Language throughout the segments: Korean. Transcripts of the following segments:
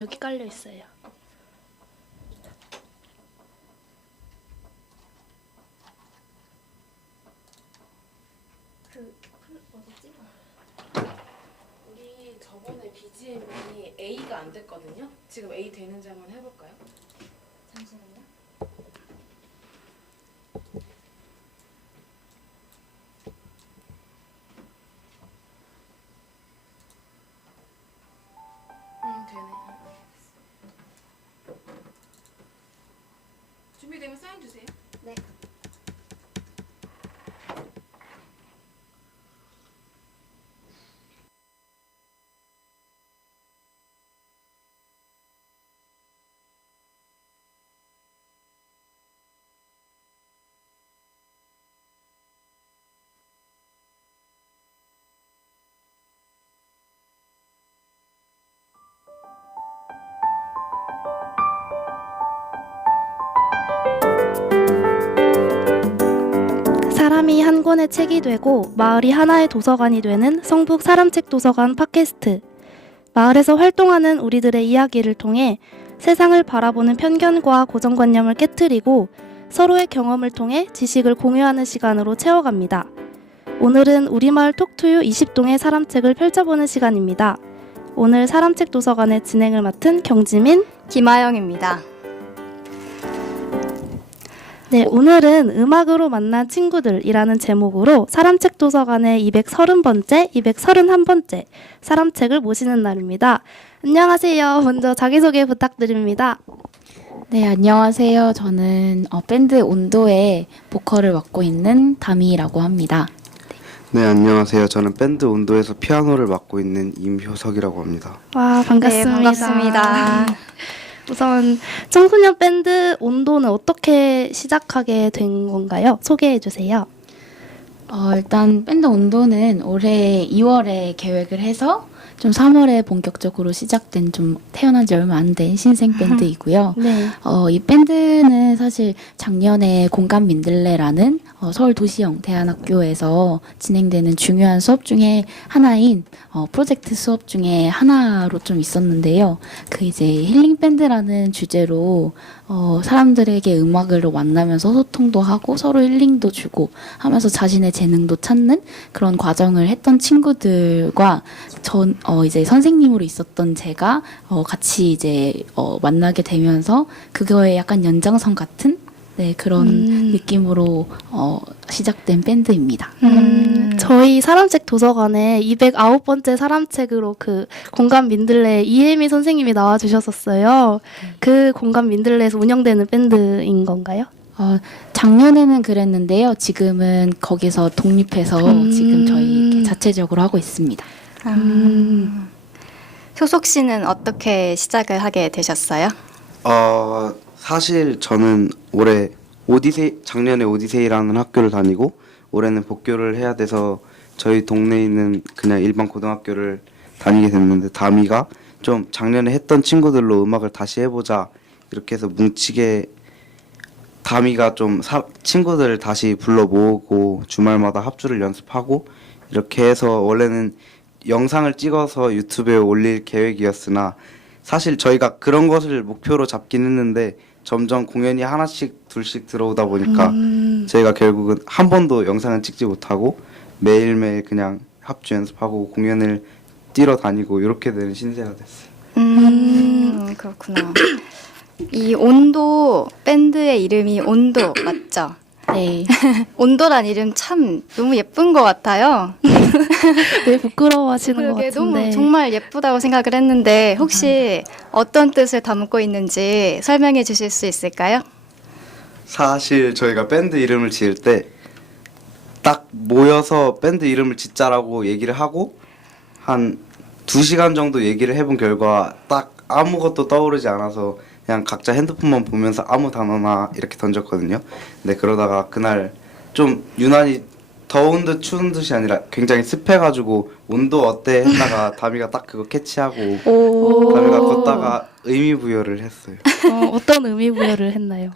여기 깔려 있어요. 우리 저번에 BGM이 A가 안 됐거든요. 지금 A 되는지 한번 해볼까요? 잠시만요. 되네. 준비되면 사인 주세요. 네. 사람이 한 권의 책이 되고 마을이 하나의 도서관이 되는 성북 사람책 도서관 팟캐스트. 마을에서 활동하는 우리들의 이야기를 통해 세상을 바라보는 편견과 고정관념을 깨트리고 서로의 경험을 통해 지식을 공유하는 시간으로 채워갑니다. 오늘은 우리마을 톡투유 20동의 사람책을 펼쳐보는 시간입니다. 오늘 사람책 도서관의 진행을 맡은 경지민, 김아영입니다. 네, 오늘은 음악으로 만난 친구들이라는 제목으로 사람책 도서관의 230번째, 231번째 사람책을 모시는 날입니다. 안녕하세요. 먼저 자기소개 부탁드립니다. 네, 안녕하세요. 저는 밴드 온도의 보컬을 맡고 있는 다미라고 합니다. 네, 안녕하세요. 저는 밴드 온도에서 피아노를 맡고 있는 임효석이라고 합니다. 와, 반갑습니다. 네, 반갑습니다. 우선 청소년 밴드 온도는 어떻게 시작하게 된 건가요? 소개해 주세요. 일단 밴드 온도는 올해 2월에 계획을 해서 좀 3월에 본격적으로 시작된 좀 태어난 지 얼마 안 된 신생 밴드이고요. 네. 이 밴드는 사실 작년에 공감 민들레라는 서울도시형 대안학교에서 진행되는 중요한 수업 중에 하나인 프로젝트 수업 중에 하나로 좀 있었는데요. 그 이제 힐링 밴드라는 주제로 사람들에게 음악으로 만나면서 소통도 하고 서로 힐링도 주고 하면서 자신의 재능도 찾는 그런 과정을 했던 친구들과 이제 선생님으로 있었던 제가 같이 이제 만나게 되면서 그거에 약간 연장선 같은 그런 느낌으로 시작된 밴드입니다. 저희 사람책 도서관에 209번째 사람책으로 그 공감 민들레 이혜미 선생님이 나와주셨었어요. 그 공감 민들레에서 운영되는 밴드인 건가요? 작년에는 그랬는데요. 지금은 거기서 독립해서 지금 저희 이렇게 자체적으로 하고 있습니다. 효석 씨는 어떻게 시작을 하게 되셨어요? 사실 저는 작년에 오디세이라는 학교를 다니고 올해는 복교를 해야 돼서 저희 동네에 있는 그냥 일반 고등학교를 다니게 됐는데 다미가 좀 작년에 했던 친구들로 음악을 다시 해보자 이렇게 해서 뭉치게 다미가 좀 친구들을 다시 불러 모으고 주말마다 합주를 연습하고 이렇게 해서 원래는 영상을 찍어서 유튜브에 올릴 계획이었으나 사실 저희가 그런 것을 목표로 잡긴 했는데 점점 공연이 하나씩 둘씩 들어오다 보니까 저희가 결국은 한 번도 영상을 찍지 못하고 매일매일 그냥 합주 연습하고 공연을 뛰러 다니고 이렇게 되는 신세가 됐어요. 그렇구나. 이 온도 밴드의 이름이 온도 맞죠? 네. 온도란 이름 참 너무 예쁜 것 같아요. 네, 부끄러워하시는 것 그러게 같은데. 너무 정말 예쁘다고 생각을 했는데 혹시 어떤 뜻을 담고 있는지 설명해 주실 수 있을까요? 사실 저희가 밴드 이름을 지을 때 딱 모여서 밴드 이름을 짓자라고 얘기를 하고 한 2시간 정도 얘기를 해본 결과 딱 아무것도 떠오르지 않아서 그냥 각자 핸드폰만 보면서 아무 단어나 이렇게 던졌거든요. 근데 그러다가 그날 좀 유난히 더운 듯 추운 듯이 아니라 굉장히 습해가지고 온도 어때 했다가 다미가 딱 그거 캐치하고 다미가 걷다가 의미 부여를 했어요. 어떤 의미 부여를 했나요?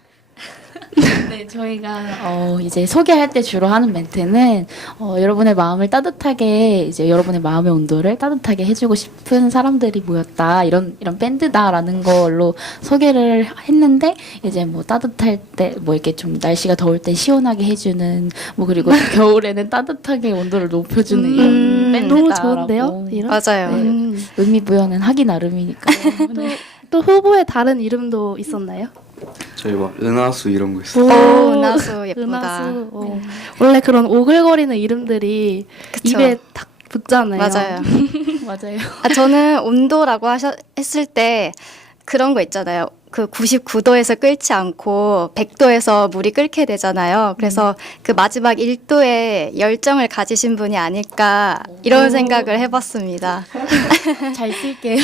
네, 저희가 이제 소개할 때 주로 하는 멘트는 여러분의 마음을 따뜻하게 이제 여러분의 마음의 온도를 따뜻하게 해주고 싶은 사람들이 모였다 이런 밴드다라는 걸로 소개를 했는데 이제 뭐 따뜻할 때 뭐 이렇게 좀 날씨가 더울 때 시원하게 해주는 뭐 그리고 겨울에는 따뜻하게 온도를 높여주는 이런 밴드다라고 너무 좋은데요? 이런? 맞아요. 의미 부여는 하기 나름이니까요. 네. 또 후보에 다른 이름도 있었나요? 저희 막 은하수 이런 거 있어요. 오, 은하수 예쁘다. 은하수. 원래 그런 오글거리는 이름들이 그쵸. 입에 탁 붙잖아요. 맞아요. 맞아요. 저는 온도라고 했을 때 그런 거 있잖아요. 그 99도에서 끓지 않고 100도에서 물이 끓게 되잖아요. 그래서 그 마지막 1도에 열정을 가지신 분이 아닐까 이런 생각을 해봤습니다. 잘 쓸게요.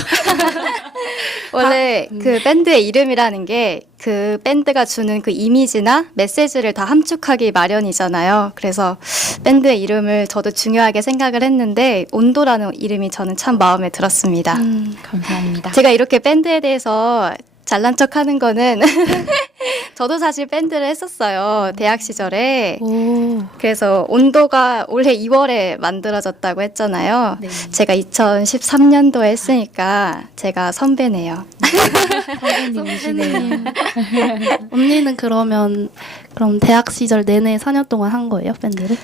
원래 그 밴드의 이름이라는 게 그 밴드가 주는 그 이미지나 메시지를 다 함축하기 마련이잖아요. 그래서 밴드의 이름을 저도 중요하게 생각을 했는데 온도라는 이름이 저는 참 마음에 들었습니다. 감사합니다. 제가 이렇게 밴드에 대해서 잘난 척 하는 거는 저도 사실 밴드를 했었어요. 대학 시절에. 오. 그래서 온도가 올해 2월에 만들어졌다고 했잖아요. 네. 제가 2013년도에 했으니까 제가 선배네요. 선생님이시네요. 언니는 그럼 대학 시절 내내 4년 동안 한 거예요, 밴드를?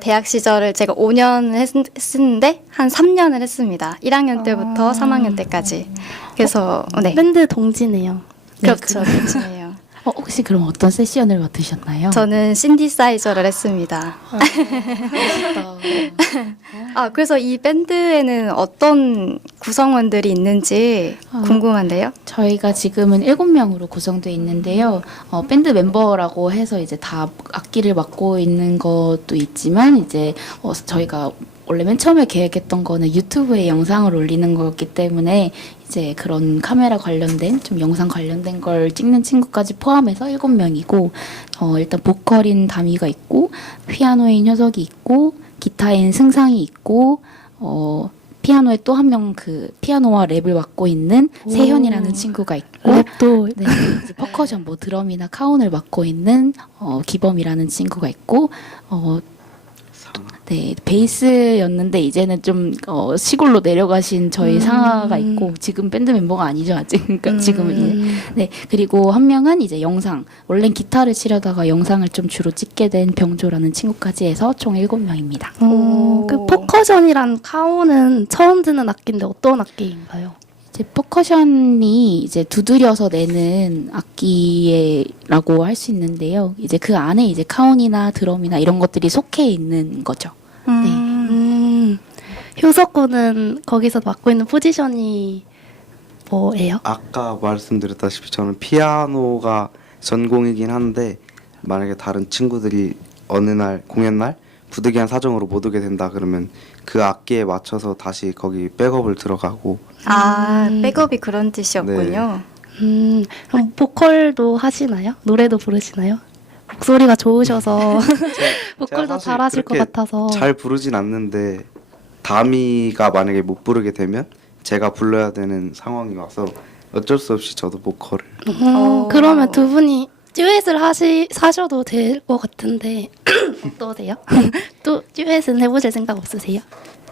대학 시절을 제가 5년 했는데 한 3년을 했습니다. 1학년 때부터 3학년 때까지. 그래서 네. 밴드 동지네요. 그렇죠. 그렇죠. 혹시 그럼 어떤 세션을 맡으셨나요? 저는 신디사이저를 했습니다. 그래서 이 밴드에는 어떤 구성원들이 있는지 궁금한데요. 저희가 지금은 7명으로 구성되어 있는데요. 밴드 멤버라고 해서 이제 다 악기를 맡고 있는 것도 있지만 이제 저희가 원래 맨 처음에 계획했던 거는 유튜브에 영상을 올리는 거였기 때문에 이제 그런 카메라 관련된 좀 영상 관련된 걸 찍는 친구까지 포함해서 7명이고 일단 보컬인 다미가 있고 피아노인 효석이 있고 기타인 승상이 있고 피아노에 또 한 명 그 피아노와 랩을 맡고 있는 세현이라는 친구가 있고 랩도 네, 이제 퍼커션 뭐 드럼이나 카운을 맡고 있는 기범이라는 친구가 있고 네, 베이스였는데 이제는 좀 시골로 내려가신 저희 상아가 있고 지금 밴드 멤버가 아니죠 아직. 그러니까 지금은 이제 네 그리고 한 명은 이제 영상 원래 기타를 치려다가 영상을 좀 주로 찍게 된 병조라는 친구까지 해서 총 7명입니다. 그 퍼커션이란 카오는 처음 듣는 악기인데 어떤 악기인가요? 이제 퍼커션이 이제 두드려서 내는 악기라고 할 수 있는데요. 이제 그 안에 이제 카운이나 드럼이나 이런 것들이 속해 있는 거죠. 효석 군은 거기서 맡고 있는 포지션이 뭐예요? 아까 말씀드렸다시피 저는 피아노가 전공이긴 한데 만약에 다른 친구들이 어느 날 공연 날 부득이한 사정으로 못 오게 된다 그러면 그 악기에 맞춰서 다시 거기 백업을 들어가고 백업이 그런 뜻이었군요. 그럼 보컬도 하시나요? 노래도 부르시나요? 목소리가 좋으셔서 보컬도 사실 잘하실 것 그렇게 같아서. 잘 부르진 않는데 다미가 만약에 못 부르게 되면 제가 불러야 되는 상황이 와서 어쩔 수 없이 저도 보컬을 그러면 두 분이 듀엣을 사셔도 될 것 같은데 어떠세요? 또 듀엣은 해보실 생각 없으세요?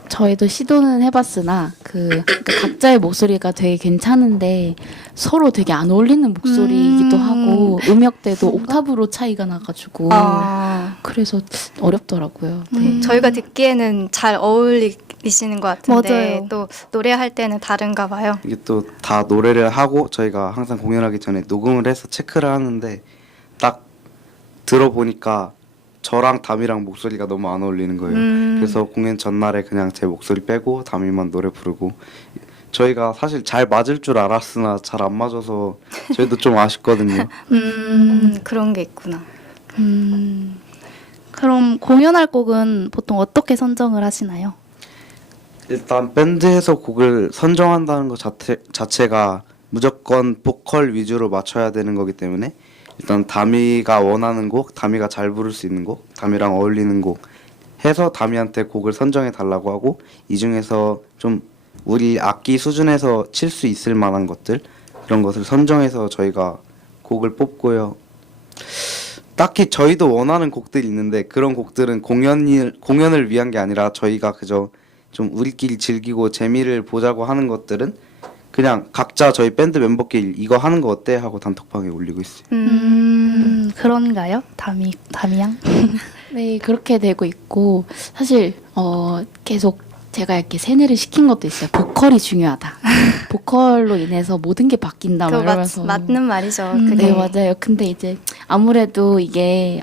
저희도 시도는 해봤으나 그러니까 각자의 목소리가 되게 괜찮은데 서로 되게 안 어울리는 목소리이기도 하고 음역대도 옥타브로 차이가 나가지고 그래서 어렵더라고요. 네. 저희가 듣기에는 잘 어울리시는 것 같은데 맞아요. 또 노래할 때는 다른가 봐요. 이게 또 다 노래를 하고 저희가 항상 공연하기 전에 녹음을 해서 체크를 하는데 딱 들어보니까 저랑 담이랑 목소리가 너무 안 어울리는 거예요. 그래서 공연 전날에 그냥 제 목소리 빼고 담이만 노래 부르고 저희가 사실 잘 맞을 줄 알았으나 잘 안 맞아서 저희도 좀 아쉽거든요. 그런 게 있구나. 그럼 공연할 곡은 보통 어떻게 선정을 하시나요? 일단 밴드에서 곡을 선정한다는 것 자체가 무조건 보컬 위주로 맞춰야 되는 거기 때문에 일단 다미가 원하는 곡, 다미가 잘 부를 수 있는 곡, 다미랑 어울리는 곡 해서 다미한테 곡을 선정해 달라고 하고 이 중에서 좀 우리 악기 수준에서 칠 수 있을 만한 것들 이런 것을 선정해서 저희가 곡을 뽑고요. 딱히 저희도 원하는 곡들이 있는데 그런 곡들은 공연을 위한 게 아니라 저희가 그저 좀 우리끼리 즐기고 재미를 보자고 하는 것들은 그냥 각자 저희 밴드 멤버끼리 이거 하는 거 어때 하고 단톡방에 올리고 있어요. 그런가요? 다미양? 네, 그렇게 되고 있고 사실 계속 제가 이렇게 세뇌를 시킨 것도 있어요. 보컬이 중요하다. 보컬로 인해서 모든 게 바뀐다. 막 이러면서. 맞는 말이죠. 네, 그게. 맞아요. 근데 이제 아무래도 이게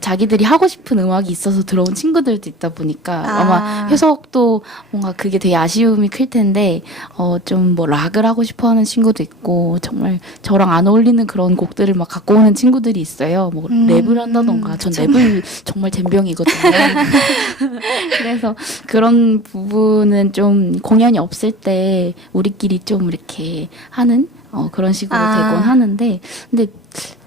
자기들이 하고 싶은 음악이 있어서 들어온 친구들도 있다 보니까 아마 효석도 뭔가 그게 되게 아쉬움이 클 텐데 좀 뭐 락을 하고 싶어 하는 친구도 있고 정말 저랑 안 어울리는 그런 곡들을 막 갖고 오는 친구들이 있어요. 뭐 랩을 한다던가 전 랩을 정말 젬병이거든요. 그래서 그런 부분은 좀 공연이 없을 때 우리끼리 좀 이렇게 하는 그런 식으로 되곤 하는데 근데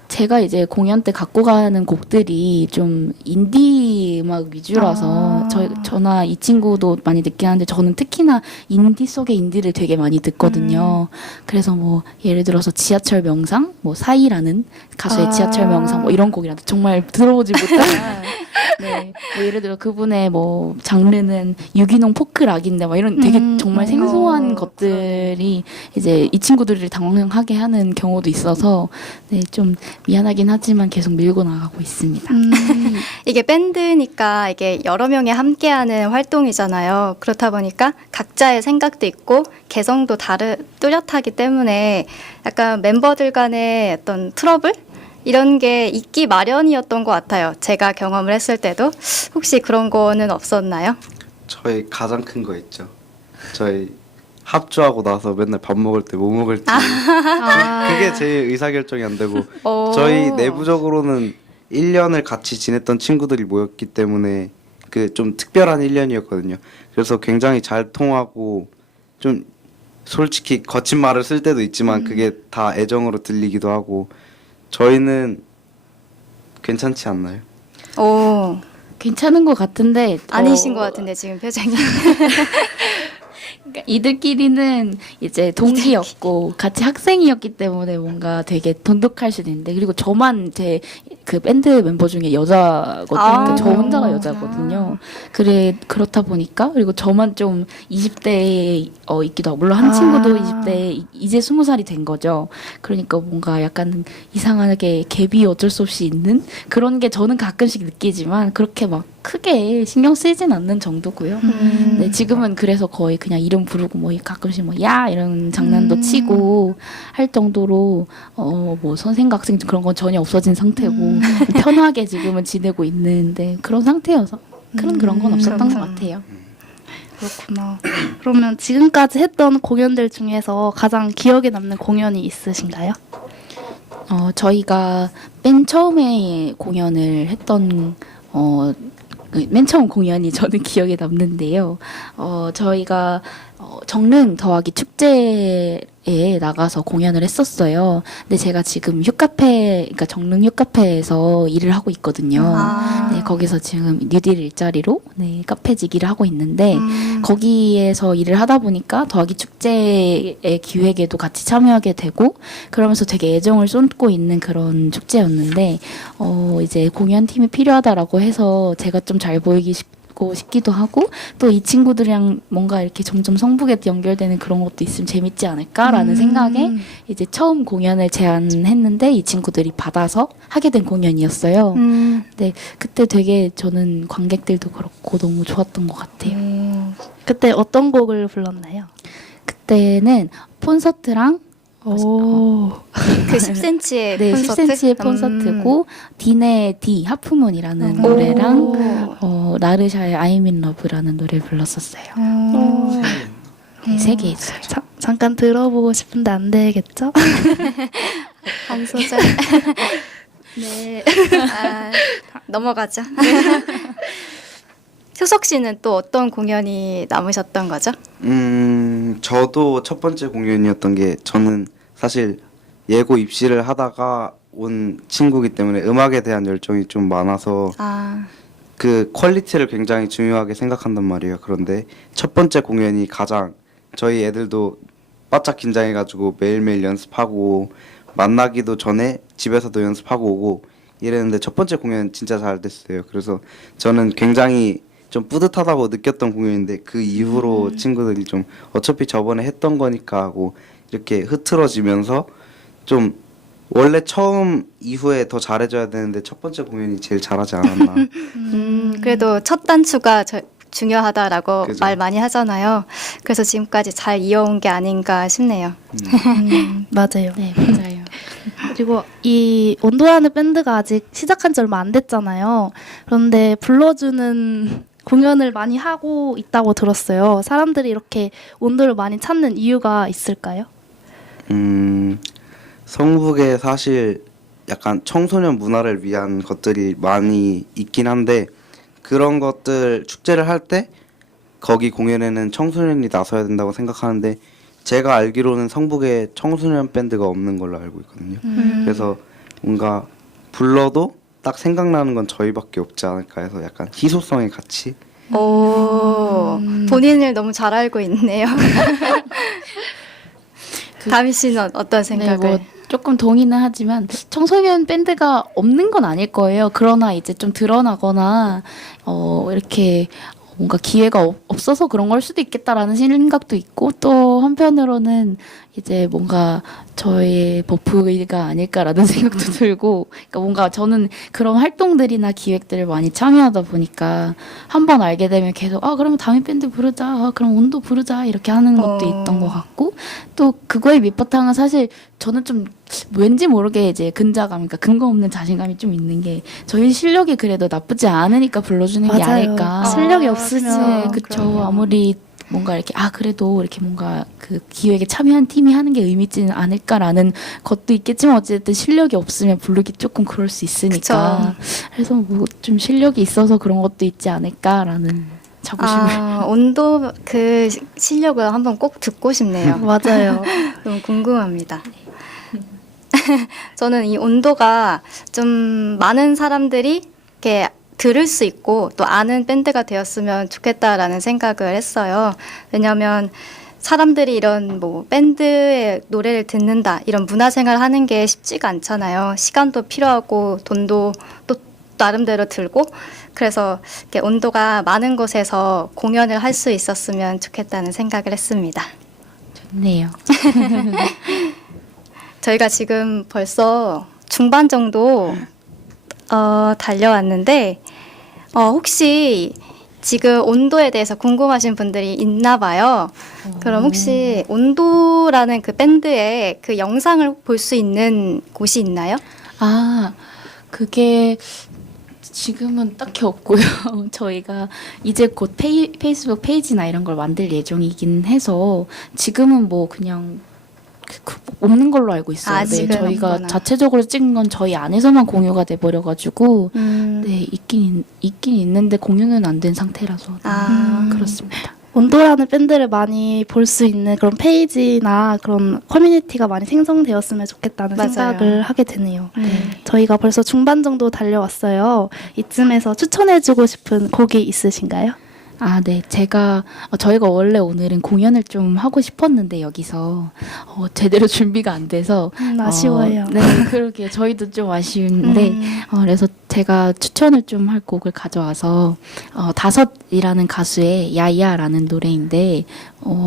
제가 이제 공연 때 갖고 가는 곡들이 좀 인디 음악 위주라서 저나 이 친구도 많이 듣긴 하는데 저는 특히나 인디 속의 인디를 되게 많이 듣거든요. 그래서 뭐 예를 들어서 지하철 명상, 뭐 사이라는 가수의 지하철 명상 뭐 이런 곡이라도 정말 들어보지 못한 네, 뭐 예를 들어 그분의 뭐 장르는 유기농 포크락인데 막 이런 되게 정말 생소한 것들이 이제 이 친구들을 당황하게 하는 경우도 있어서 네, 좀 미안하긴 하지만 계속 밀고 나가고 있습니다. 이게 밴드니까 이게 여러 명이 함께하는 활동이잖아요. 그렇다 보니까 각자의 생각도 있고 개성도 뚜렷하기 때문에 약간 멤버들 간의 어떤 트러블? 이런 게 있기 마련이었던 것 같아요. 제가 경험을 했을 때도. 혹시 그런 거는 없었나요? 저희 가장 큰 거 있죠. 저희 합주하고 나서 맨날 밥 먹을 때 뭐 먹을지 그게 제일 의사결정이 안 되고 저희 내부적으로는 1년을 같이 지냈던 친구들이 모였기 때문에 그 좀 특별한 1년이었거든요. 그래서 굉장히 잘 통하고 좀 솔직히 거친 말을 쓸 때도 있지만 그게 다 애정으로 들리기도 하고 저희는 괜찮지 않나요? 오, 괜찮은 것 같은데 아니신 것 같은데 지금 표정이. 그러니까 이들끼리는 이제 동기였고 같이 학생이었기 때문에 뭔가 되게 돈독할 수도 있는데 그리고 저만 제 그 밴드 멤버 중에 여자거든요. 그러니까 저 혼자가 여자거든요. 그렇다 보니까 그리고 저만 좀 20대에 있기도 하고 물론 한 친구도 20대에 이제 20살이 된 거죠. 그러니까 뭔가 약간 이상하게 갭이 어쩔 수 없이 있는 그런 게 저는 가끔씩 느끼지만 그렇게 막 크게 신경 쓰이진 않는 정도고요. 네, 지금은 그래서 거의 그냥 이름 부르고 뭐 가끔씩 뭐 야 이런 장난도 치고 할 정도로 뭐 선생과 학생 그런 건 전혀 없어진 상태고 편하게 지금은 지내고 있는데 그런 상태여서 그런 건 없었던 것 같아요. 그렇구나. 그러면 지금까지 했던 공연들 중에서 가장 기억에 남는 공연이 있으신가요? 저희가 맨 처음에 공연을 했던 맨 처음 공연이 저는 기억에 남는데요. 저희가 정릉 더하기 축제에 나가서 공연을 했었어요. 근데 제가 지금 그러니까 정릉 휴카페에서 일을 하고 있거든요. 네, 거기서 지금 뉴딜 일자리로 네, 카페지기를 하고 있는데 거기에서 일을 하다 보니까 더하기 축제의 기획에도 같이 참여하게 되고 그러면서 되게 애정을 쏟고 있는 그런 축제였는데 이제 공연팀이 필요하다라고 해서 제가 좀 잘 보이기 싶기도 하고 또 이 친구들이랑 뭔가 이렇게 점점 성북에 연결되는 그런 것도 있으면 재밌지 않을까라는 생각에 이제 처음 공연을 제안했는데 이 친구들이 받아서 하게 된 공연이었어요. 네, 그때 되게 저는 관객들도 그렇고 너무 좋았던 것 같아요. 그때 어떤 곡을 불렀나요? 그때는 콘서트랑 그 10cm의 네, 콘서트? 10cm의 콘서트고 딘의 디 하프문이라는 노래랑 나르샤의 I'm in Love라는 노래를 불렀었어요. 네, 3개 있어요. 잠깐 들어보고 싶은데 안 되겠죠? 한 소절. 네. 넘어가죠. 효석 씨는 또 어떤 공연이 남으셨던 거죠? 저도 첫 번째 공연이었던 게 저는 사실 예고 입시를 하다가 온 친구기 때문에 음악에 대한 열정이 좀 많아서 그 퀄리티를 굉장히 중요하게 생각한단 말이에요. 그런데 첫 번째 공연이 가장 저희 애들도 바짝 긴장해가지고 매일매일 연습하고 만나기도 전에 집에서도 연습하고 오고 이랬는데 첫 번째 공연 진짜 잘 됐어요. 그래서 저는 굉장히 좀 뿌듯하다고 느꼈던 공연인데 그 이후로 친구들이 좀 어차피 저번에 했던 거니까 하고 이렇게 흐트러지면서 좀 원래 처음 이후에 더 잘해줘야 되는데 첫 번째 공연이 제일 잘하지 않았나. 그래도 첫 단추가 중요하다라고 그죠. 말 많이 하잖아요. 그래서 지금까지 잘 이어온 게 아닌가 싶네요. 맞아요. 네, 맞아요. 그리고 이 온도라는 밴드가 아직 시작한 지 얼마 안 됐잖아요. 그런데 불러주는 공연을 많이 하고 있다고 들었어요. 사람들이 이렇게 온도를 많이 찾는 이유가 있을까요? 성북에 사실 약간 청소년 문화를 위한 것들이 많이 있긴 한데 그런 것들 축제를 할 때 거기 공연에는 청소년이 나서야 된다고 생각하는데 제가 알기로는 성북에 청소년 밴드가 없는 걸로 알고 있거든요. 그래서 뭔가 불러도 딱 생각나는 건 저희밖에 없지 않을까 해서 약간 희소성의 가치? 오, 본인을 너무 잘 알고 있네요. 다미 씨는 어떤 생각을? 네, 뭐 조금 동의는 하지만 청소년 밴드가 없는 건 아닐 거예요. 그러나 이제 좀 드러나거나 이렇게 뭔가 기회가 없어서 그런 걸 수도 있겠다라는 생각도 있고 또 한편으로는 이제 뭔가 저의 버프가 아닐까라는 생각도 들고 그러니까 뭔가 저는 그런 활동들이나 기획들을 많이 참여하다 보니까 한 번 알게 되면 계속 그러면 다음에 밴드 부르자 그럼 온도 부르자 이렇게 하는 것도 있던 것 같고 또 그거의 밑바탕은 사실 저는 좀 왠지 모르게 이제 근자감 그러니까 근거 없는 자신감이 좀 있는 게 저희 실력이 그래도 나쁘지 않으니까 불러주는 게 맞아요. 아닐까 실력이 아, 없으면 네, 그쵸. 그럼요. 아무리 뭔가 이렇게 그래도 이렇게 뭔가 그 기획에 참여한 팀이 하는 게 의미 있지는 않을까라는 것도 있겠지만 어쨌든 실력이 없으면 부르기 조금 그럴 수 있으니까 그래서 뭐 좀 실력이 있어서 그런 것도 있지 않을까라는 자부심을 온도 그 실력을 한번 꼭 듣고 싶네요. 맞아요. 너무 궁금합니다. 저는 이 온도가 좀 많은 사람들이 이렇게 들을 수 있고 또 아는 밴드가 되었으면 좋겠다라는 생각을 했어요. 왜냐하면 사람들이 이런 뭐 밴드의 노래를 듣는다 이런 문화생활 하는 게 쉽지가 않잖아요. 시간도 필요하고 돈도 또 나름대로 들고 그래서 이렇게 온도가 많은 곳에서 공연을 할 수 있었으면 좋겠다는 생각을 했습니다. 좋네요. 저희가 지금 벌써 중반 정도 달려왔는데 혹시 지금 온도에 대해서 궁금하신 분들이 있나 봐요. 그럼 혹시 온도라는 그 밴드의 그 영상을 볼 수 있는 곳이 있나요? 그게 지금은 딱히 없고요. 저희가 이제 곧 페이스북 페이지나 이런 걸 만들 예정이긴 해서 지금은 뭐 그냥 없는 걸로 알고 있어요. 네, 아직은 저희가 없구나. 자체적으로 찍은 건 저희 안에서만 공유가 돼 버려가지고 네 있긴 있는데 공유는 안 된 상태라서 그렇습니다. 온도라는 밴드를 많이 볼 수 있는 그런 페이지나 그런 커뮤니티가 많이 생성되었으면 좋겠다는 맞아요. 생각을 하게 되네요. 저희가 벌써 중반 정도 달려왔어요. 이쯤에서 추천해주고 싶은 곡이 있으신가요? 네. 저희가 원래 오늘은 공연을 좀 하고 싶었는데 여기서 제대로 준비가 안 돼서 아쉬워요. 네, 그러게 저희도 좀 아쉬운데 그래서 제가 추천을 좀 할 곡을 가져와서 다섯이라는 가수의 야야라는 노래인데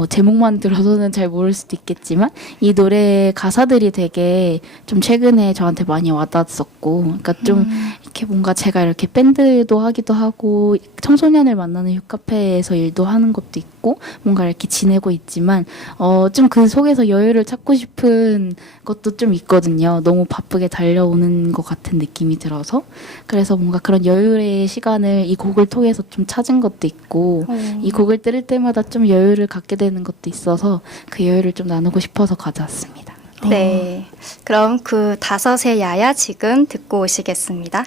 제목만 들어서는 잘 모를 수도 있겠지만 이 노래 가사들이 되게 좀 최근에 저한테 많이 와닿았었고 그러니까 좀 이렇게 뭔가 제가 이렇게 밴드도 하기도 하고 청소년을 만나는 휴카페에서 일도 하는 것도 있고 뭔가 이렇게 지내고 있지만 좀 그 속에서 여유를 찾고 싶은 것도 좀 있거든요. 너무 바쁘게 달려오는 것 같은 느낌이 들어서 그래서 뭔가 그런 여유의 시간을 이 곡을 통해서 좀 찾은 것도 있고 이 곡을 들을 때마다 좀 여유를 갖게 되는 것도 있어서 그 여유를 좀 나누고 싶어서 가져왔습니다. 네. 그럼 그 다섯의 야야 지금 듣고 오시겠습니다.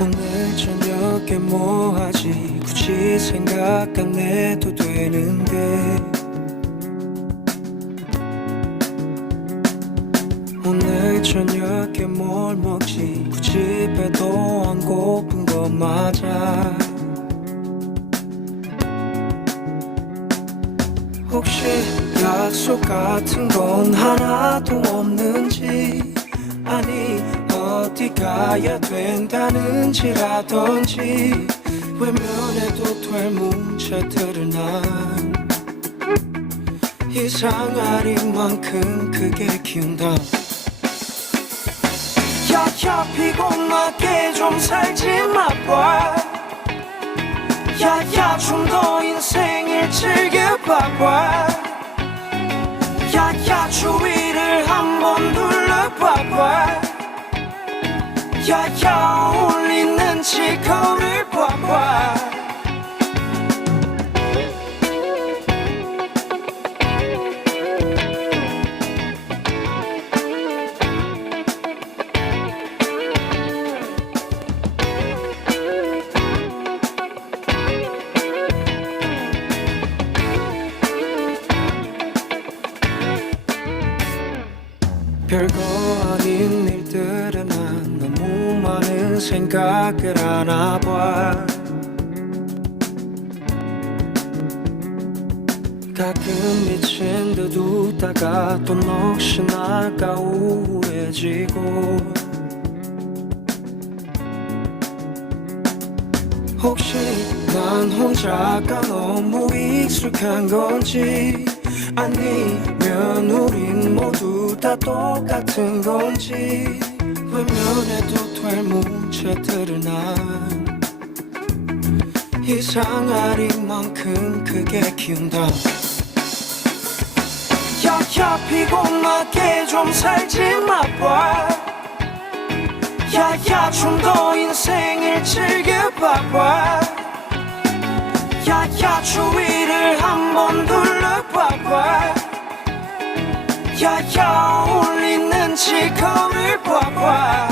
오늘 저녁에 뭐 하지 굳이 생각 안 해도 되는데 오늘 저녁에 뭘 먹지 굳이 배도 안 고픈 거 맞아 혹시 약속 같은 건 하나도 없는지 아니 어디 가야 된다는지라든지 외면해도 될 문제들을 난 이상할 만큼 크게 키운다 야야 피곤하게 좀 살지 마봐 야야 좀 더 인생을 즐겨봐봐 야야 주위를 한번 둘러봐봐 야야 어울리는지 거울 봐봐 별거 아닌 일들에 난 너무 많은 생각을 하나봐 가끔 미친 듯 웃다가 또 넋이나가 우울해지고 혹시 난 혼자가 너무 익숙한 건지 아니면 우린 모두 다 똑같은 건지 외면해도 될 문제들을 난 이상할 만큼 크게 키운다 야야 피곤하게 좀 살지 마봐 야야 좀 더 인생을 즐겨봐봐 야야 주위를 한번 둘러봐봐 야야 어울리는지 거울 봐봐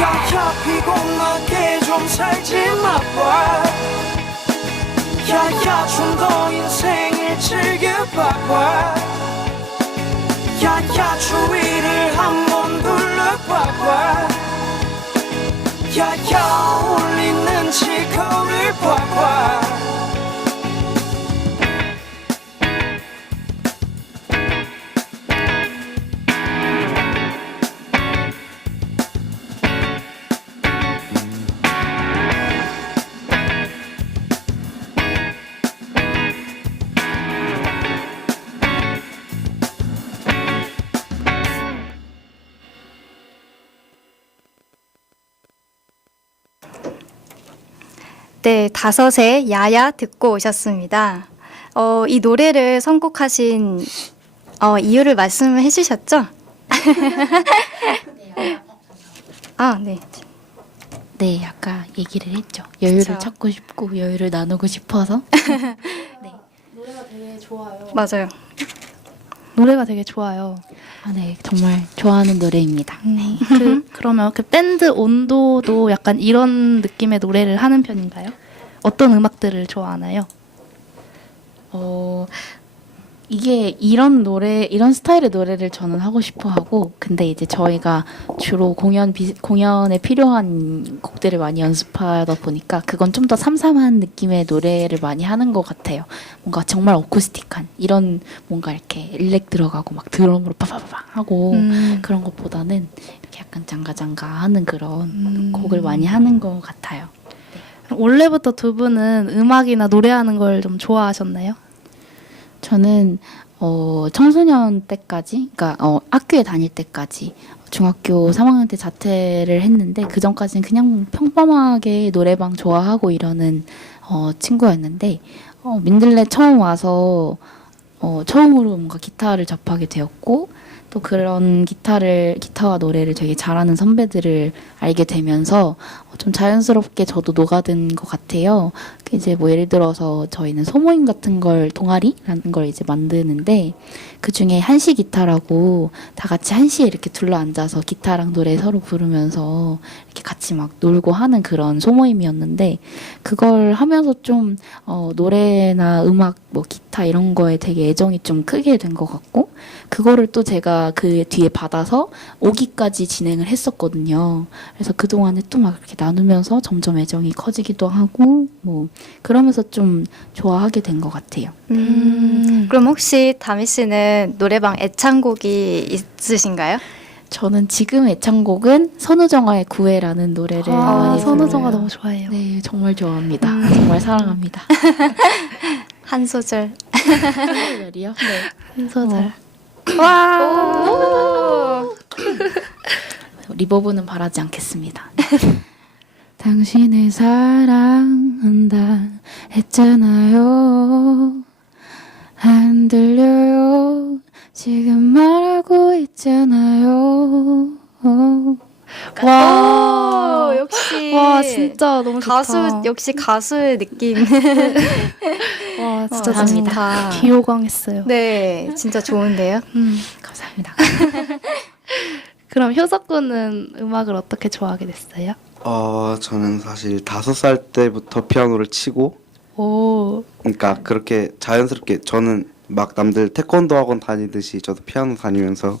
야야 피곤하게 좀 살지 마봐 야야 좀 더 인생을 즐겨봐봐 야야 주위를 한번 둘러봐봐 야야 어울리는지 거울 봐봐 네, 다섯의 야야 듣고 오셨습니다. 이 노래를 선곡하신 이유를 말씀해 주셨죠? 아, 네. 네, 아까 얘기를 했죠. 여유를 그쵸. 찾고 싶고 여유를 나누고 싶어서. 노래가 되게 좋아요. 맞아요. 노래가 되게 좋아요. 아, 네, 정말 좋아하는 노래입니다. 그러면 그 밴드 온도도 약간 이런 느낌의 노래를 하는 편인가요? 어떤 음악들을 좋아하나요? 이게 이런 노래, 이런 스타일의 노래를 저는 하고 싶어 하고, 근데 이제 저희가 주로 공연에 필요한 곡들을 많이 연습하다 보니까 그건 좀 더 삼삼한 느낌의 노래를 많이 하는 것 같아요. 뭔가 정말 어쿠스틱한, 이런 뭔가 이렇게 일렉 들어가고 막 드럼으로 파파파파 하고 그런 것보다는 이렇게 약간 장가장가 하는 그런 곡을 많이 하는 것 같아요. 원래부터 두 분은 음악이나 노래하는 걸 좀 좋아하셨나요? 저는 청소년 때까지, 그러니까 학교에 다닐 때까지 중학교 3학년 때 자퇴를 했는데 그 전까지는 그냥 평범하게 노래방 좋아하고 이러는 친구였는데 민들레 처음 와서 처음으로 뭔가 기타를 접하게 되었고 또 그런 기타와 노래를 되게 잘하는 선배들을 알게 되면서 좀 자연스럽게 저도 녹아든 것 같아요. 이제 뭐 예를 들어서 저희는 소모임 같은 걸 동아리라는 걸 이제 만드는데 그 중에 한시 기타라고 다 같이 한시에 이렇게 둘러 앉아서 기타랑 노래 서로 부르면서 이렇게 같이 막 놀고 하는 그런 소모임이었는데 그걸 하면서 좀 노래나 음악 뭐 기타 이런 거에 되게 애정이 좀 크게 된 것 같고 그거를 또 제가 그 뒤에 받아서 5기까지 진행을 했었거든요. 그래서 그동안에 또 막 이렇게 나누면서 점점 애정이 커지기도 하고 뭐 그러면서 좀 좋아하게 된 것 같아요. 그럼 혹시 다미 씨는 노래방 애창곡이 있으신가요? 저는 지금 애창곡은 선우정아의 구애라는 노래를 많이 선우정아 불러요. 너무 좋아해요. 네, 정말 좋아합니다. 정말 사랑합니다. 한 소절. 한소절이요? 네. 한 소절. 와! 리버브는 바라지 않겠습니다. 당신을 사랑한다 했잖아요. 안 들려요. 지금 말하고 있잖아요. 와, 역시. 와 진짜 너무 좋다. 가수 역시 가수의 느낌. 와 진짜 감사합니다. 좋다. 비호강했어요. 네, 진짜 좋은데요. 감사합니다. 그럼 효석 군은 음악을 어떻게 좋아하게 됐어요? 저는 사실 5살 때부터 피아노를 치고 오, 그러니까 그렇게 자연스럽게 저는 막 남들 태권도 학원 다니듯이 저도 피아노 다니면서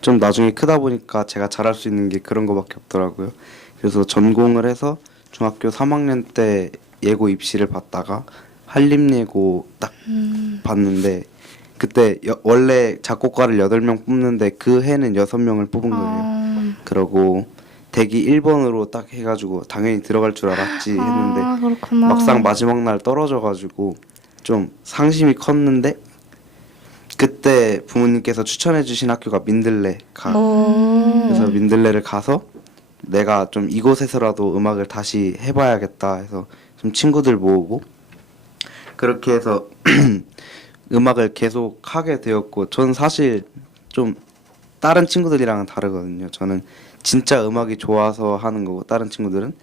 좀 나중에 크다 보니까 제가 잘할 수 있는 게 그런 거밖에 없더라고요. 그래서 전공을 해서 중학교 3학년 때 예고 입시를 봤다가 한림예고 딱 봤는데 그때 원래 작곡가를 8명 뽑는데 그 해는 6명을 뽑은 거예요. 그러고 대기 1번으로 딱 해가지고 당연히 들어갈 줄 알았지 했는데 그렇구나. 막상 마지막 날 떨어져가지고 좀 상심이 컸는데 그때 부모님께서 추천해 주신 학교가 민들레가 그래서 민들레를 가서 내가 좀 이곳에서라도 음악을 다시 해봐야겠다 해서 좀 친구들 모으고 그렇게 해서 음악을 계속 하게 되었고 전 사실 좀 다른 친구들이랑은 다르거든요. 저는 진짜 음악이 좋아서 하는 거고 다른 친구들은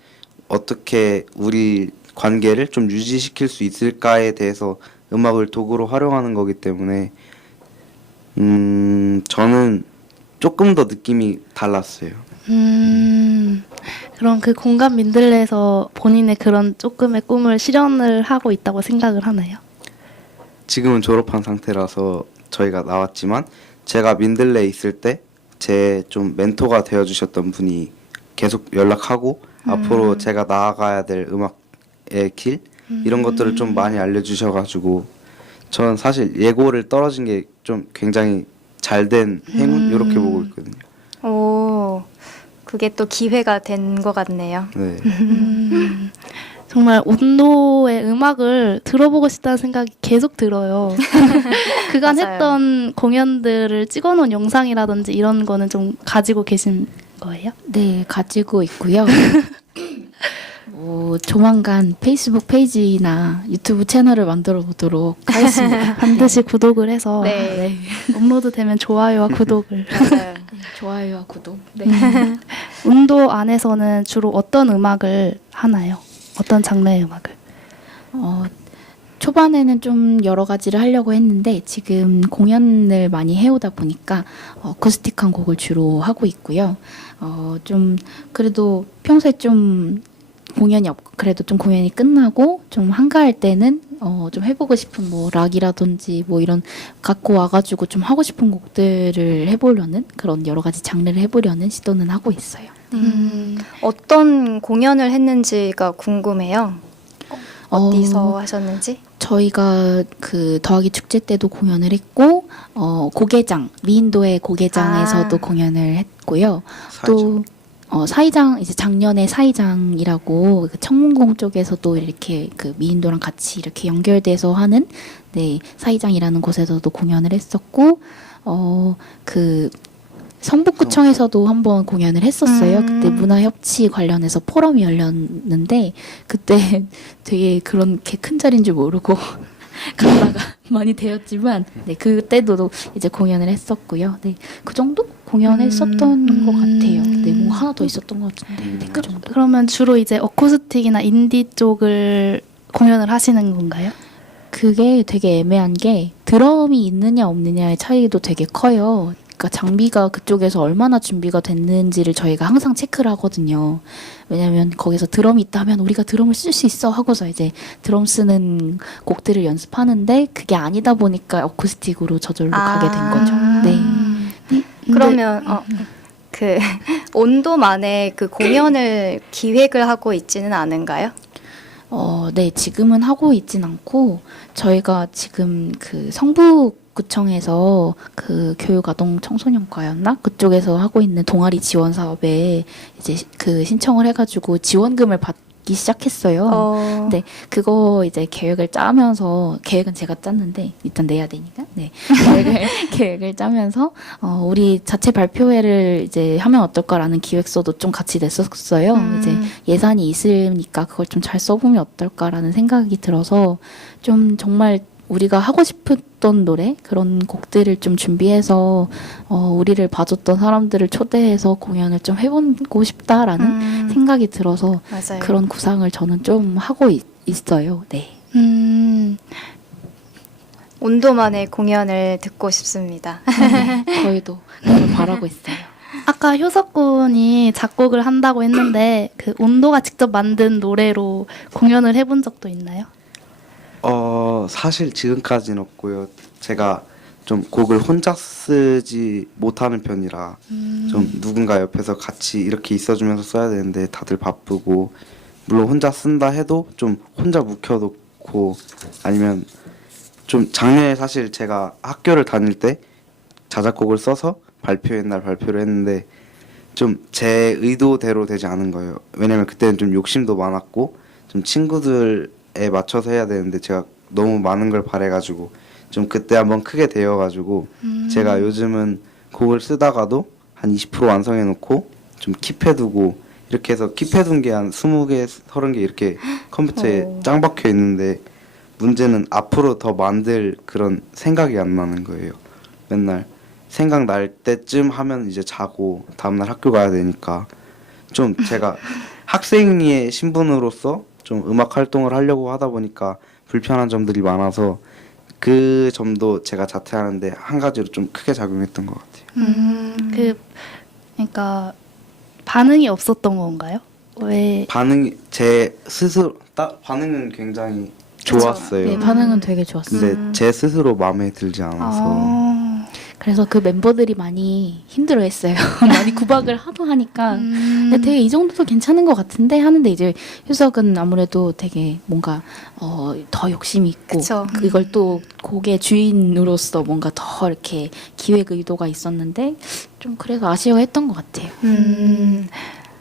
어떻게 우리 관계를 좀 유지시킬 수 있을까에 대해서 음악을 도구로 활용하는 거기 때문에 저는 조금 더 느낌이 달랐어요. 그럼 그 공감 민들레에서 본인의 그런 조금의 꿈을 실현을 하고 있다고 생각을 하나요? 지금은 졸업한 상태라서 저희가 나왔지만 제가 민들레에 있을 때 제 좀 멘토가 되어주셨던 분이 계속 연락하고 앞으로 제가 나아가야 될 음악의 길 이런 것들을 좀 많이 알려주셔가지고 저는 사실 예고를 떨어진 게 좀 굉장히 잘된 행운 이렇게 보고 있거든요. 오, 그게 또 기회가 된 것 같네요. 네. 정말 온도의 음악을 들어보고 싶다는 생각이 계속 들어요. 그간 맞아요. 했던 공연들을 찍어놓은 영상이라든지 이런 거는 좀 가지고 계신 거예요? 네, 가지고 있고요. 조만간 페이스북 페이지나 유튜브 채널을 만들어 보도록 하겠습니다. 반드시 구독을 해서 네, 업로드되면 좋아요와 구독을. 맞아요. 좋아요와 구독. 네. 운도 안에서는 주로 어떤 음악을 하나요? 어떤 장르의 음악을? 초반에는 좀 여러 가지를 하려고 했는데 지금 공연을 많이 해오다 보니까 어쿠스틱한 곡을 주로 하고 있고요. 좀 그래도 평소에 좀 공연이 없고 그래도 좀 공연이 끝나고 좀 한가할 때는 좀 해보고 싶은 뭐 락이라든지 뭐 이런 갖고 와가지고 좀 하고 싶은 곡들을 해보려는 그런 여러 가지 장르를 해보려는 시도는 하고 있어요. 어떤 공연을 했는지가 궁금해요. 어디서 하셨는지? 저희가 그 더하기 축제 때도 공연을 했고 고개장 미인도의 고개장에서도 공연을 했고요. 또 사이장 이제 작년에 사이장이라고 그 청문공 쪽에서도 이렇게 그 미인도랑 같이 이렇게 연결돼서 하는 네 사이장이라는 곳에서도 공연을 했었고 그 성북구청에서도 한번 공연을 했었어요. 그때 문화협치 관련해서 포럼이 열렸는데 그때 되게 그렇게 큰 자리인 줄 모르고 갔다가 많이 되었지만 네 그때도 이제 공연을 했었고요. 네 그 정도 공연했었던 것 같아요. 네 뭐 하나 더 있었던 것 같은데 네, 그 정도. 그러면 주로 이제 어쿠스틱이나 인디 쪽을 공연을 하시는 건가요? 그게 되게 애매한 게 드럼이 있느냐 없느냐의 차이도 되게 커요. 그러니까 장비가 그쪽에서 얼마나 준비가 됐는지를 저희가 항상 체크를 하거든요. 왜냐하면 거기서 드럼이 있다면 우리가 드럼을 쓸 수 있어 하고서 이제 드럼 쓰는 곡들을 연습하는데 그게 아니다 보니까 어쿠스틱으로 저절로 가게 된 거죠. 네. 그러면 그 온도만의 그 공연을 기획을 하고 있지는 않은가요? 네, 지금은 하고 있진 않고 저희가 지금 그 성북구청에서 그 교육아동 청소년과였나 그쪽에서 하고 있는 동아리 지원 사업에 이제 그 신청을 해가지고 지원금을 받기 시작했어요. 네, 그거 이제 계획을 짜면서 계획은 제가 짰는데 일단 내야 되니까 네 계획을 짜면서 우리 자체 발표회를 이제 하면 어떨까라는 기획서도 좀 같이 냈었어요. 이제 예산이 있으니까 그걸 좀 잘 써보면 어떨까라는 생각이 들어서 좀 정말 우리가 하고 싶었던 노래 그런 곡들을 좀 준비해서 우리를 봐줬던 사람들을 초대해서 공연을 좀 해보고 싶다라는 생각이 들어서 맞아요. 그런 구상을 저는 좀 하고 있어요. 네. 온도만의 공연을 듣고 싶습니다. 저희도 그걸 바라고 있어요. 아까 효석 군이 작곡을 한다고 했는데 그 온도가 직접 만든 노래로 공연을 해본 적도 있나요? 사실 지금까지는 없고요. 제가 좀 곡을 혼자 쓰지 못하는 편이라 좀 누군가 옆에서 같이 이렇게 있어주면서 써야 되는데 다들 바쁘고 물론 혼자 쓴다 해도 좀 혼자 묵혀놓고 아니면 좀 작년에 사실 제가 학교를 다닐 때 자작곡을 써서 발표회 날 발표를 했는데 좀 제 의도대로 되지 않은 거예요. 왜냐면 그때는 좀 욕심도 많았고 좀 친구들에 맞춰서 해야 되는데 제가 너무 많은 걸 바래가지고 좀 그때 한번 크게 데여가지고 제가 요즘은 곡을 쓰다가도 한 20% 완성해놓고 좀 킵해두고 이렇게 해서 킵해둔 게 한 20개, 30개 이렇게 컴퓨터에 짱 박혀 있는데 문제는 앞으로 더 만들 그런 생각이 안 나는 거예요. 맨날 생각날 때쯤 하면 이제 자고 다음날 학교 가야 되니까 좀 제가 학생의 신분으로서 좀 음악 활동을 하려고 하다 보니까 불편한 점들이 많아서 그 점도 제가 자퇴하는데 한 가지로 좀 크게 작용했던 것 같아요. 그러니까 반응이 없었던 건가요? 왜? 반응이 제 스스로 반응은 굉장히 좋았어요. 네, 반응은 되게 좋았어요. 근데 제 스스로 마음에 들지 않아서 그래서 그 멤버들이 많이 힘들어했어요. 많이 구박을 하도 하니까 근데 되게 이 정도도 괜찮은 것 같은데 하는데 이제 효석은 아무래도 되게 뭔가 더 욕심이 있고 그쵸. 그걸 또 곡의 주인으로서 뭔가 더 이렇게 기획 의도가 있었는데 좀 그래서 아쉬워했던 것 같아요.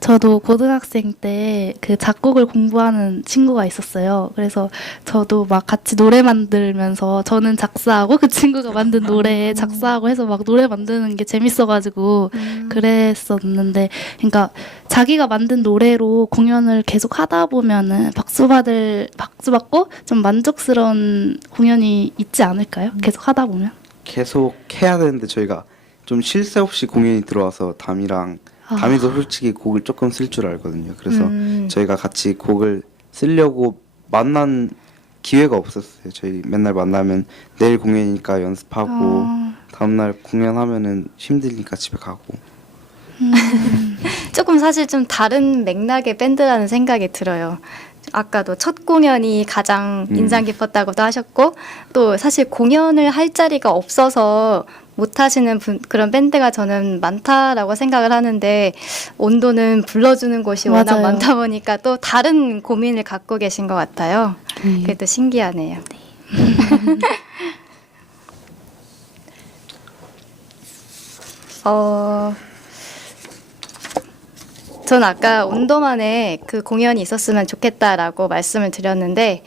저도 고등학생 때 그 작곡을 공부하는 친구가 있었어요. 그래서 저도 막 같이 노래 만들면서 저는 작사하고 그 친구가 만든 노래에 작사하고 해서 막 노래 만드는 게 재밌어가지고 그랬었는데, 그러니까 자기가 만든 노래로 공연을 계속 하다 보면은 박수 받고 좀 만족스러운 공연이 있지 않을까요? 계속 하다 보면. 계속 해야 되는데 저희가 좀 쉴 새 없이 공연이 들어와서 담이도 솔직히 곡을 조금 쓸 줄 알거든요. 그래서 저희가 같이 곡을 쓰려고 만난 기회가 없었어요. 저희 맨날 만나면 내일 공연이니까 연습하고 다음날 공연하면은 힘드니까 집에 가고. 조금 사실 좀 다른 맥락의 밴드라는 생각이 들어요. 아까도 첫 공연이 가장 인상 깊었다고도 하셨고 또 사실 공연을 할 자리가 없어서 못 하시는 그런 밴드가 저는 많다라고 생각을 하는데 온도는 불러주는 곳이 워낙 맞아요. 많다 보니까 또 다른 고민을 갖고 계신 것 같아요. 그게 또 신기하네요. 전 아까 온도만에 그 공연이 있었으면 좋겠다라고 말씀을 드렸는데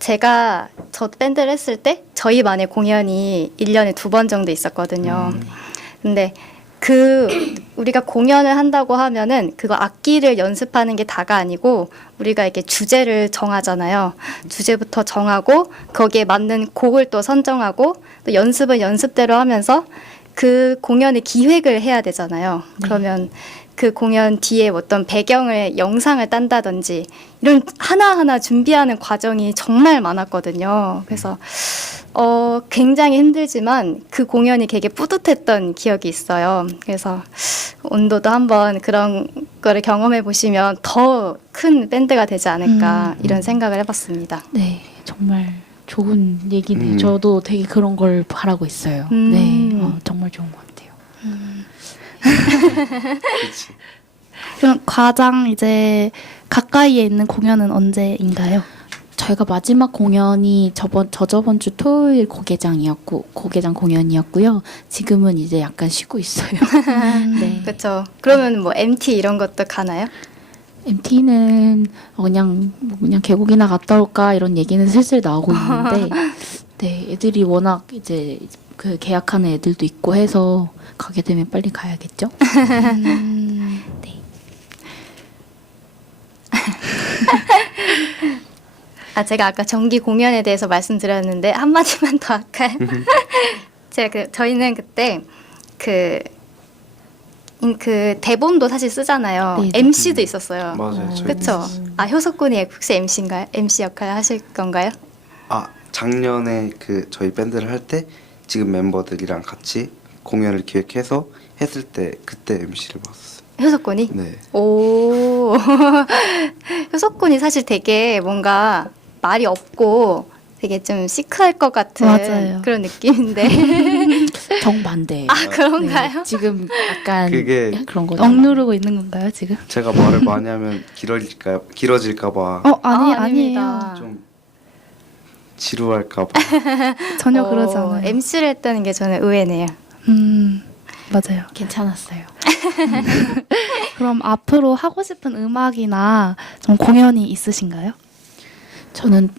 제가 저 밴드를 했을 때 저희만의 공연이 1년에 2번 정도 있었거든요. 근데 우리가 공연을 한다고 하면은 그거 악기를 연습하는 게 다가 아니고 우리가 이렇게 주제를 정하잖아요. 주제부터 정하고 거기에 맞는 곡을 또 선정하고 또 연습은 연습대로 하면서 그 공연의 기획을 해야 되잖아요. 그러면 그 공연 뒤에 어떤 배경을 영상을 딴다든지 이런 하나하나 준비하는 과정이 정말 많았거든요. 그래서 굉장히 힘들지만 그 공연이 되게 뿌듯했던 기억이 있어요. 그래서 온도도 한번 그런 거를 경험해 보시면 더 큰 밴드가 되지 않을까 이런 생각을 해봤습니다. 네, 정말 좋은 얘기네요. 저도 되게 그런 걸 바라고 있어요. 네, 정말 좋은 것 같아요. 그렇지. 그럼 가장 이제 가까이에 있는 공연은 언제인가요? 저희가 마지막 공연이 저저번 주 토요일 고개장 공연이었고요. 지금은 이제 약간 쉬고 있어요. 네. 그렇죠. 그러면 뭐 MT 이런 것도 가나요? MT는 그냥 계곡이나 갔다 올까 이런 얘기는 슬슬 나오고 있는데, 네, 애들이 워낙 이제 그 계약하는 애들도 있고 해서 가게 되면 빨리 가야겠죠. 네. 제가 아까 정기 공연에 대해서 말씀드렸는데 한마디만 더 할까요? 저희는 그때 그 대본도 사실 쓰잖아요. 네. MC도 있었어요. 맞아요. 저희 그렇죠. 효석군이 혹시 MC인가요? MC 역할 하실 건가요? 작년에 그 저희 밴드를 할 때 지금 멤버들이랑 같이 공연을 기획해서 했을 때 그때 MC를 맡았어요. 효석군이? 네. 오. 효석군이 사실 되게 뭔가 말이 없고 되게 좀 시크할 것 같은 맞아요. 그런 느낌인데. 정반대예요. 그런가요? 네, 지금 약간 그게 그런 거 억누르고 있는 건가요 지금? 제가 말을 많이 하면 길어질까봐 아니에요. 좀 지루할까봐. 전혀 그러지 않아요. MC를 했다는 게 저는 의외네요. 맞아요. 괜찮았어요. 그럼 앞으로 하고 싶은 음악이나 좀 공연이 있으신가요? 저는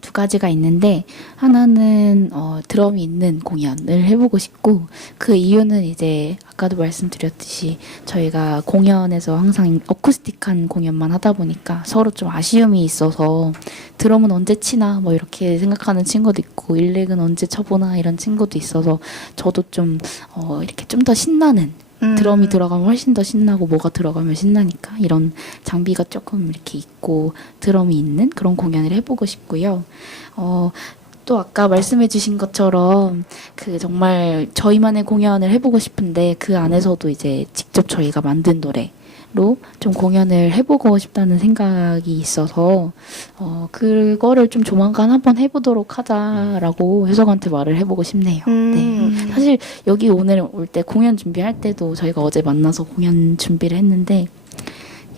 두 가지가 있는데 하나는 드럼이 있는 공연을 해보고 싶고 그 이유는 이제 아까도 말씀드렸듯이 저희가 공연에서 항상 어쿠스틱한 공연만 하다 보니까 서로 좀 아쉬움이 있어서 드럼은 언제 치나 뭐 이렇게 생각하는 친구도 있고 일렉은 언제 쳐보나 이런 친구도 있어서 저도 좀 이렇게 좀 더 신나는 드럼이 들어가면 훨씬 더 신나고 뭐가 들어가면 신나니까 이런 장비가 조금 이렇게 있고 드럼이 있는 그런 공연을 해보고 싶고요. 또 아까 말씀해주신 것처럼 그 정말 저희만의 공연을 해보고 싶은데 그 안에서도 이제 직접 저희가 만든 노래로 좀 공연을 해보고 싶다는 생각이 있어서 그거를 좀 조만간 한번 해보도록 하자라고 효석한테 말을 해보고 싶네요. 네. 사실 여기 오늘 올 때 공연 준비할 때도 저희가 어제 만나서 공연 준비를 했는데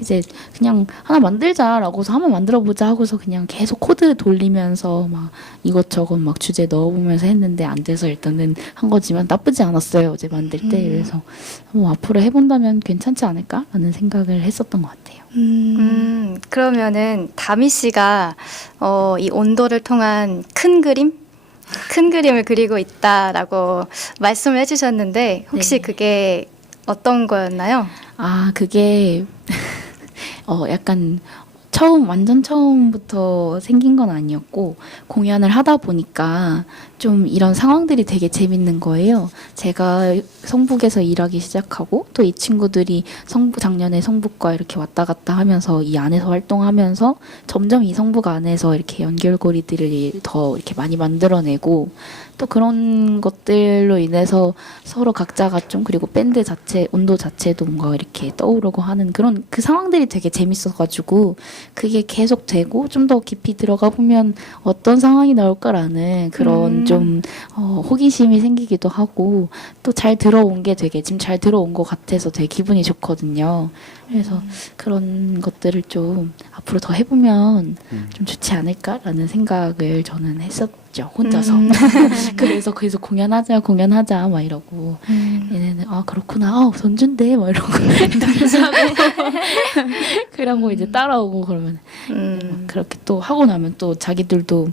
이제 그냥 하나 만들자라고서 한번 만들어보자 하고서 그냥 계속 코드 돌리면서 막 이것저것 막 주제 넣어보면서 했는데 안 돼서 일단은 한 거지만 나쁘지 않았어요 어제 만들 때. 그래서 뭐 앞으로 해본다면 괜찮지 않을까라는 생각을 했었던 것 같아요. 그러면은 다미 씨가 이 온도를 통한 큰 그림을 그리고 있다라고 말씀을 해주셨는데 혹시 네. 그게 어떤 거였나요? 그게 약간 완전 처음부터 생긴 건 아니었고 공연을 하다 보니까 좀 이런 상황들이 되게 재밌는 거예요. 제가 성북에서 일하기 시작하고 또 이 친구들이 작년에 성북과 이렇게 왔다 갔다 하면서 이 안에서 활동하면서 점점 이 성북 안에서 이렇게 연결고리들을 더 이렇게 많이 만들어내고 또 그런 것들로 인해서 서로 각자가 좀 그리고 밴드 자체 온도 자체도 뭔가 이렇게 떠오르고 하는 그런 그 상황들이 되게 재밌어가지고 그게 계속 되고 좀 더 깊이 들어가 보면 어떤 상황이 나올까라는 그런 좀 호기심이 생기기도 하고 또 잘 들어온 게 되게 지금 잘 들어온 것 같아서 되게 기분이 좋거든요. 그래서 그런 것들을 좀 앞으로 더 해보면 좀 좋지 않을까라는 생각을 저는 했었죠. 혼자서. 그래서 계속 공연하자 막 이러고 얘네는 아 그렇구나 전준대 막 이러고 그러고 이제 따라오고 그러면 그렇게 또 하고 나면 또 자기들도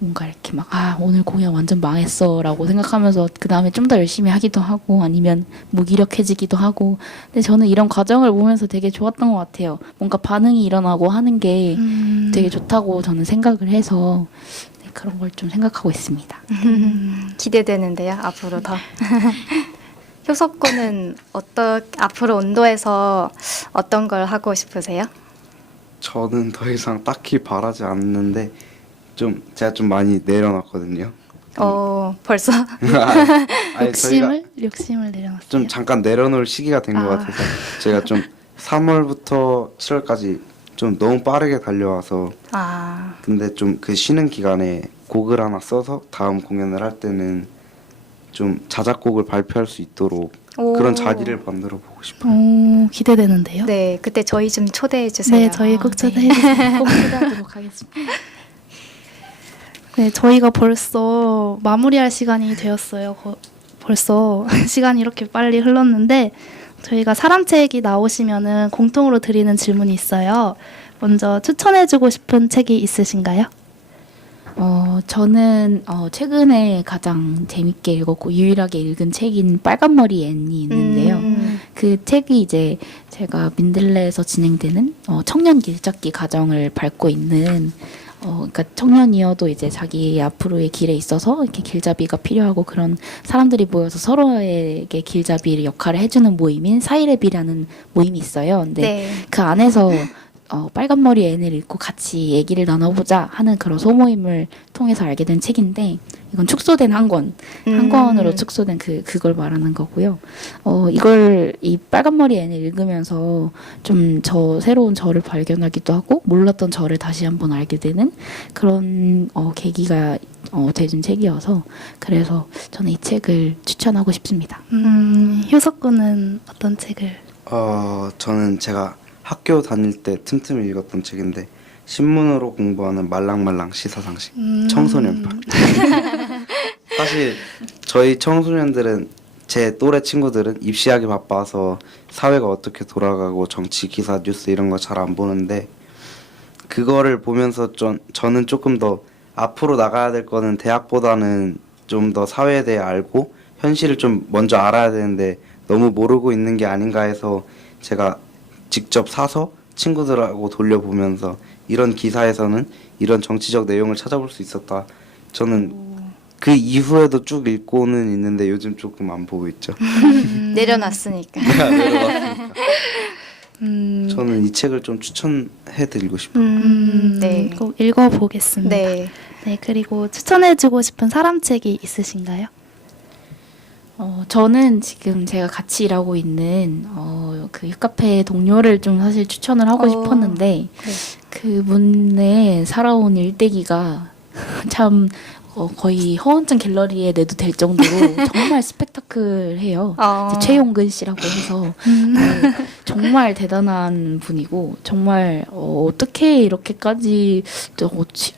뭔가 이렇게 막 아 오늘 공연 완전 망했어라고 생각하면서 그 다음에 좀 더 열심히 하기도 하고 아니면 무기력해지기도 하고 근데 저는 이런 과정을 보면서 되게 좋았던 것 같아요. 뭔가 반응이 일어나고 하는 게 되게 좋다고 저는 생각을 해서 네, 그런 걸 좀 생각하고 있습니다. 기대되는데요. 앞으로 더. 효석군은 앞으로 온도에서 어떤 걸 하고 싶으세요? 저는 더 이상 딱히 바라지 않는데 제가 좀 많이 내려놨거든요. 벌써? 아니, 저희가 욕심을 내려놨어요. 좀 잠깐 내려놓을 시기가 된 것 같아서 제가 좀 3월부터 7월까지 좀 너무 빠르게 달려와서 근데 좀 그 쉬는 기간에 곡을 하나 써서 다음 공연을 할 때는 좀 자작곡을 발표할 수 있도록 그런 자리를 만들어 보고 싶어요. 오, 기대되는데요. 네, 그때 저희 좀 초대해 주세요. 네, 저희 꼭 초대해주세요. 꼭 초대하도록 하겠습니다. 네, 저희가 벌써 마무리할 시간이 되었어요. 벌써 시간이 이렇게 빨리 흘렀는데 저희가 사람책이 나오시면은 공통으로 드리는 질문이 있어요. 먼저 추천해주고 싶은 책이 있으신가요? 저는 최근에 가장 재밌게 읽었고 유일하게 읽은 책인 빨간머리 앤이 있는데요. 그 책이 이제 제가 민들레에서 진행되는 청년 길잡기 과정을 밟고 있는 그러니까 청년이어도 이제 자기 앞으로의 길에 있어서 이렇게 길잡이가 필요하고 그런 사람들이 모여서 서로에게 길잡이 역할을 해주는 모임인 사이레비라는 모임이 있어요. 근데 네. 그 안에서 빨간머리 앤을 읽고 같이 얘기를 나눠보자 하는 그런 소모임을 통해서 알게 된 책인데 이건 축소된 한 권으로 축소된 그걸 말하는 거고요. 이 빨간머리 앤을 읽으면서 좀 새로운 저를 발견하기도 하고 몰랐던 저를 다시 한번 알게 되는 그런 계기가 되준 책이어서 그래서 저는 이 책을 추천하고 싶습니다. 효석군은 어떤 책을? 저는 제가 학교 다닐 때 틈틈이 읽었던 책인데 신문으로 공부하는 말랑말랑 시사상식 청소년판. 사실 저희 청소년들은 제 또래 친구들은 입시하기 바빠서 사회가 어떻게 돌아가고 정치 기사 뉴스 이런 거 잘 안 보는데 그거를 보면서 저는 조금 더 앞으로 나가야 될 거는 대학보다는 좀 더 사회에 대해 알고 현실을 좀 먼저 알아야 되는데 너무 모르고 있는 게 아닌가 해서 제가 직접 사서 친구들하고 돌려보면서 이런 기사에서는 이런 정치적 내용을 찾아볼 수 있었다. 저는 그 이후에도 쭉 읽고는 있는데 요즘 조금 안 보고 있죠. 내려놨으니까. 내려갔으니까. 저는 이 책을 좀 추천해드리고 싶어요. 네. 꼭 읽어보겠습니다. 네. 네, 그리고 추천해주고 싶은 사람책이 있으신가요? 저는 지금 제가 같이 일하고 있는 그 힙카페 동료를 좀 사실 추천을 하고 싶었는데 그분의 살아온 일대기가 참 거의 허언증 갤러리에 내도 될 정도로 정말 스펙타클해요. 이제 최용근 씨라고 해서 네, 정말 대단한 분이고 정말 어떻게 이렇게까지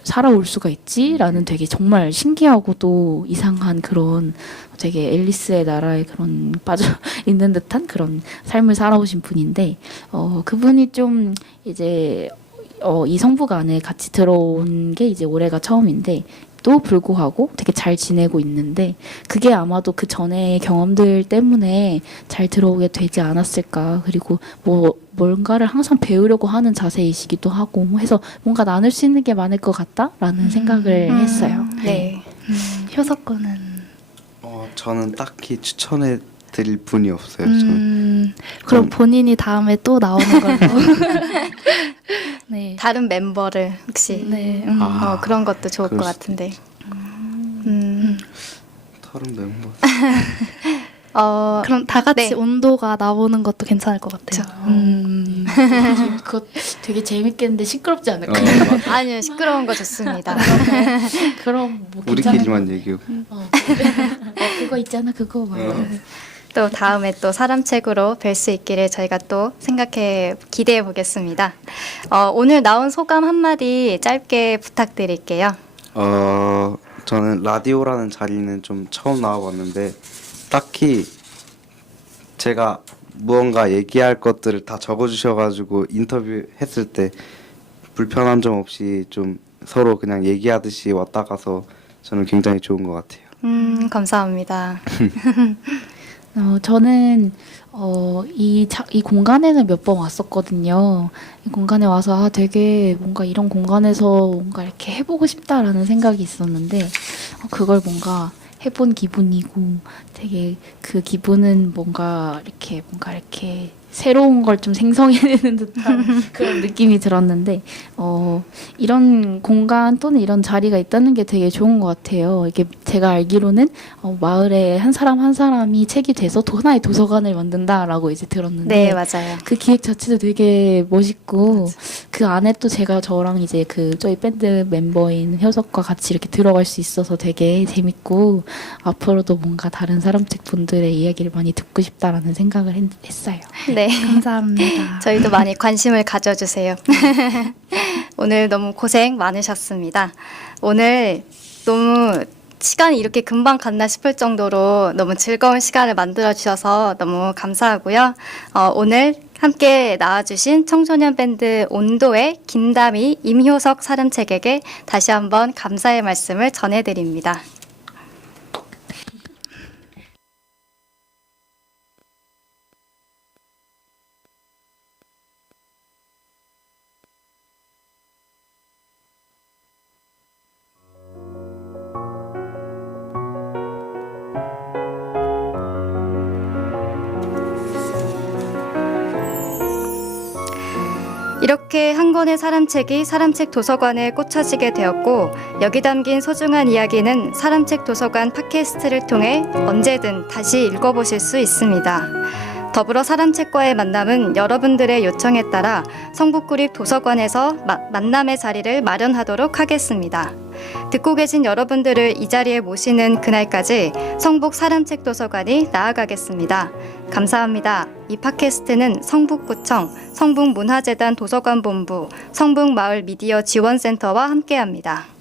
살아올 수가 있지라는 되게 정말 신기하고 또 이상한 그런 되게 앨리스의 나라에 그런 빠져 있는 듯한 그런 삶을 살아오신 분인데 그분이 좀 이제 이 성북 안에 같이 들어온 게 이제 올해가 처음인데 또 불구하고 되게 잘 지내고 있는데 그게 아마도 그 전에 경험들 때문에 잘 들어오게 되지 않았을까. 그리고 뭔가를 항상 배우려고 하는 자세이시기도 하고 해서 뭔가 나눌 수 있는 게 많을 것 같다라는 생각을 했어요. 네. 효석군은 저는 딱히 추천해 드릴 분이 없어요. 저는 그럼 좀- 본인이 다음에 또 나오는 걸로. 네. 다른 멤버를 혹시 네. 아. 그런 것도 좋을 것 그럴 수도 같은데. 다른 멤버 그럼 다 같이 네. 온도가 나오는 것도 괜찮을 것 같아요. 그거 되게 재밌겠는데 시끄럽지 않을까요? 아니요, 시끄러운 거 좋습니다. 그럼 뭐 우리끼리만 얘기하고. 그거 있잖아 그거 막. 또 다음에 또 사람책으로 뵐 수 있기를 저희가 또 기대해 보겠습니다. 오늘 나온 소감 한마디 짧게 부탁드릴게요. 저는 라디오라는 자리는 좀 처음 나와봤는데 딱히 제가 무언가 얘기할 것들을 다 적어주셔가지고 인터뷰했을 때 불편한 점 없이 좀 서로 그냥 얘기하듯이 왔다 가서 저는 굉장히 좋은 것 같아요. 감사합니다. 저는 이 공간에는 몇 번 왔었거든요. 이 공간에 와서 되게 뭔가 이런 공간에서 뭔가 이렇게 해보고 싶다라는 생각이 있었는데 그걸 뭔가 해본 기분이고 되게 그 기분은 뭔가 이렇게 새로운 걸 좀 생성해내는 듯한 그런 느낌이 들었는데 이런 공간 또는 이런 자리가 있다는 게 되게 좋은 것 같아요. 이게 제가 알기로는 마을에 한 사람 한 사람이 책이 돼서 하나의 도서관을 만든다라고 이제 들었는데 네, 맞아요. 그 기획 자체도 되게 멋있고 그 안에 또 저랑 이제 저희 밴드 멤버인 효석과 같이 이렇게 들어갈 수 있어서 되게 재밌고 앞으로도 뭔가 다른 사람책 분들의 이야기를 많이 듣고 싶다라는 생각을 했어요. 네. 감사합니다. 저희도 많이 관심을 가져주세요. 오늘 너무 고생 많으셨습니다. 오늘 너무 시간이 이렇게 금방 갔나 싶을 정도로 너무 즐거운 시간을 만들어주셔서 너무 감사하고요. 오늘 함께 나와주신 청소년 밴드 온도의 김다미, 임효석 사람책에게 다시 한번 감사의 말씀을 전해드립니다. 이렇게 한 권의 사람책이 사람책 도서관에 꽂혀지게 되었고 여기 담긴 소중한 이야기는 사람책 도서관 팟캐스트를 통해 언제든 다시 읽어보실 수 있습니다. 더불어 사람책과의 만남은 여러분들의 요청에 따라 성북구립 도서관에서 만남의 자리를 마련하도록 하겠습니다. 듣고 계신 여러분들을 이 자리에 모시는 그날까지 성북 사람책 도서관이 나아가겠습니다. 감사합니다. 이 팟캐스트는 성북구청, 성북문화재단 도서관본부, 성북마을 미디어 지원센터와 함께합니다.